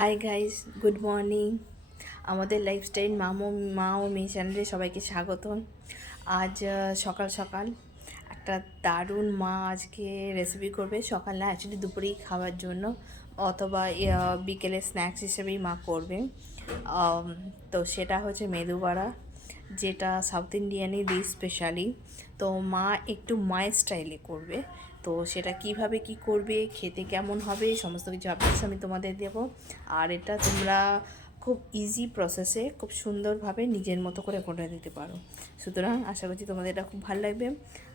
Hi guys, good morning. আমাদের lifestyle মা ও মেয়ে চ্যানেলে সবাইকে স্বাগতম। আজ সকাল সকাল একটা দারুণ মা আজকে রেসিপি করবে। সকাল না, অ্যাকচুয়ালি দুপুরেই খাওয়ার জন্য, অথবা বিকেলে স্ন্যাক্স হিসেবেই মা করবে। তো সেটা হচ্ছে মেদু বড়া, যেটা সাউথ ইন্ডিয়ানই ডিশ স্পেশালি। তো মা একটু মায়ের স্টাইলে করবে। তো সেটা কিভাবে কি করবে, খেতে কেমন হবে, সমস্ত কিছু আপডেটস আমি তোমাদের দেবো। আর এটা তোমরা খুব ইজি প্রসেসে খুব সুন্দরভাবে নিজের মতো করে করে দিতে পারো। সুতরাং আশা করছি তোমাদের এটা খুব ভালো লাগবে।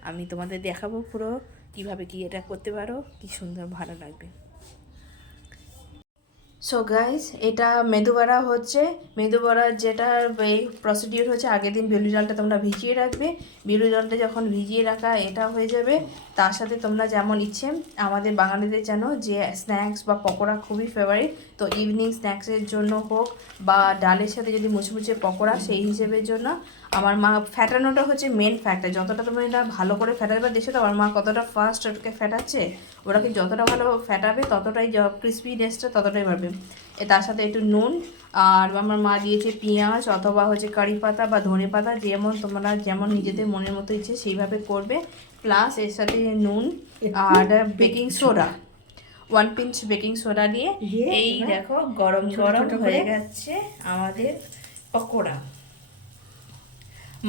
আমি তোমাদের দেখাবো পুরো কিভাবে কি এটা করতে পারো, কি সুন্দর ভালো লাগবে। সো গাইস, এটা মেদু বড়া হচ্ছে। মেদু বড়ার যেটা প্রসিডিওর হচ্ছে, আগের দিন বিউলি ডালটা তোমরা ভিজিয়ে রাখবে। বিউলি ডালটা যখন ভিজিয়ে রাখা এটা হয়ে যাবে, তার সাথে তোমরা যেমন ইচ্ছে, আমাদের বাঙালিদের জানো যে স্ন্যাক্স বা পকোড়া খুবই ফেভারিট। তো ইভিনিং স্ন্যাক্সের জন্য হোক বা ডালের সাথে যদি মুচমুচে পকোড়া, সেই হিসেবের জন্য আমার মা ফ্যাটানোটা হচ্ছে মেন ফ্যাক্টর। যতটা তুমি এটা ভালো করে ফ্যাটাবে, দেখছো তো আমার মা কতটা ফাস্ট ওটাকে ফ্যাটাচ্ছে। ওটাকে যতটা ভালো ফ্যাটাবে ততটাই ক্রিসপিনেসটা ততটাই বাড়বে। তার সাথে একটু নুন, আর আমার মা দিয়েছে পেঁয়াজ অথবা হচ্ছে কারি পাতা বা ধনে পাতা, তোমরা যেমন নিজেদের মনের মতো ইচ্ছে সেইভাবে করবে। প্লাস এর সাথে নুন আর baking soda, 1 pinch baking soda দিয়ে এই দেখো গরম গরম হয়ে গেছে আমাদের পকোড়া।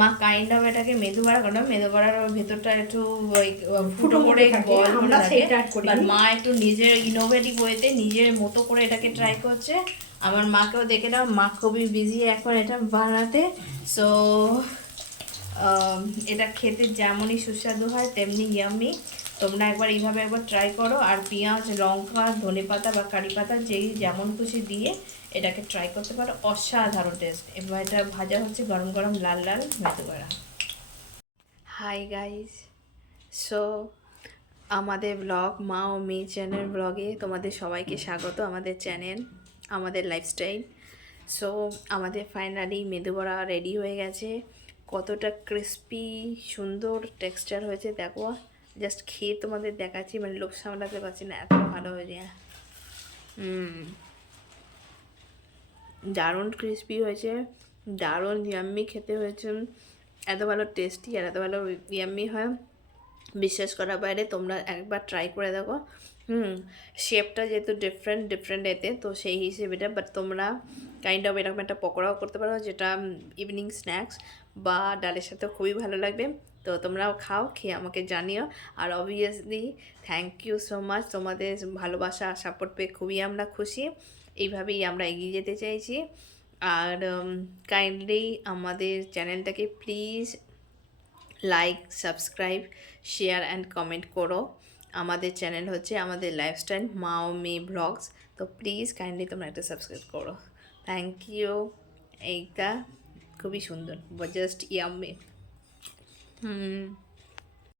মা কাইন্ড অফ এটাকে মেদু বড়া করলো। মেদু বড়ার ভেতরটা একটু ফুটো করে বল মনে থাকে, আর মা একটু নিজের ইনোভেটিভ ওয়েতে নিজের মতো করে এটাকে ট্রাই করছে। আমার মাকেও দেখে নাও, মা খুবই বিজি এখন এটা বানাতে। সো এটা খেতে যেমনই সুস্বাদু হয় তেমনি ইয়াম্মি। তোমরা একবার এইভাবে একবার ট্রাই করো। আর পেঁয়াজ, লঙ্কা, ধনে পাতা বা কারি পাতা যেই যেমন খুশি দিয়ে এটাকে ট্রাই করতে পারো। অসাধারণ টেস্ট। এবার এটা ভাজা হচ্ছে গরম গরম লাল লাল মেদু বড়া। হাই গাইস, সো আমাদের ব্লগ মা ও মেয়ে চ্যানেল ব্লগে তোমাদের সবাইকে স্বাগত। আমাদের চ্যানেল, আমাদের লাইফস্টাইল। সো আমাদের ফাইনালি মেদু বড়া রেডি হয়ে গেছে। কতটা ক্রিস্পি সুন্দর টেক্সচার হয়েছে দেখো। জাস্ট খেয়ে তোমাদের দেখাচ্ছি, মানে লোক সামলাতে পারছি না, এত ভালো হয়েছে। দারুণ ক্রিস্পি হয়েছে, দারুণ ইয়াম্মি খেতে হয়েছে। এত ভালো টেস্টি আর এত ভালো ইয়াম্মি হয় বিশ্বাস করার বাইরে। তোমরা একবার ট্রাই করে দেখো। শেপটা যেহেতু ডিফারেন্ট ডিফারেন্ট এতে, তো সেই হিসেবে এটা, বাট তোমরা কাইন্ড অফ এরকম একটা পকোড়াও করতে পারো, যেটা ইভিনিং স্ন্যাক্স বা ডালের সাথে খুবই ভালো লাগবে। তো তোমরাও খাও, খেয়ে আমাকে জানিও। আর obviously thank you so much, তোমাদের ভালোবাসা সাপোর্ট পেয়ে খুবই আমরা খুশি। এইভাবেই আমরা এগিয়ে যেতে চাইছি। আর কাইন্ডলি আমাদের চ্যানেলটাকে please like, subscribe, share and comment করো। আমাদের চ্যানেল হচ্ছে আমাদের লাইফস্টাইল মা ও মেয়ে ব্লগস। তো প্লিজ কাইন্ডলি তোমরা একটা সাবস্ক্রাইব করো। Thank you. এইটা খুবই সুন্দর, জাস্ট ইয়াম্মি।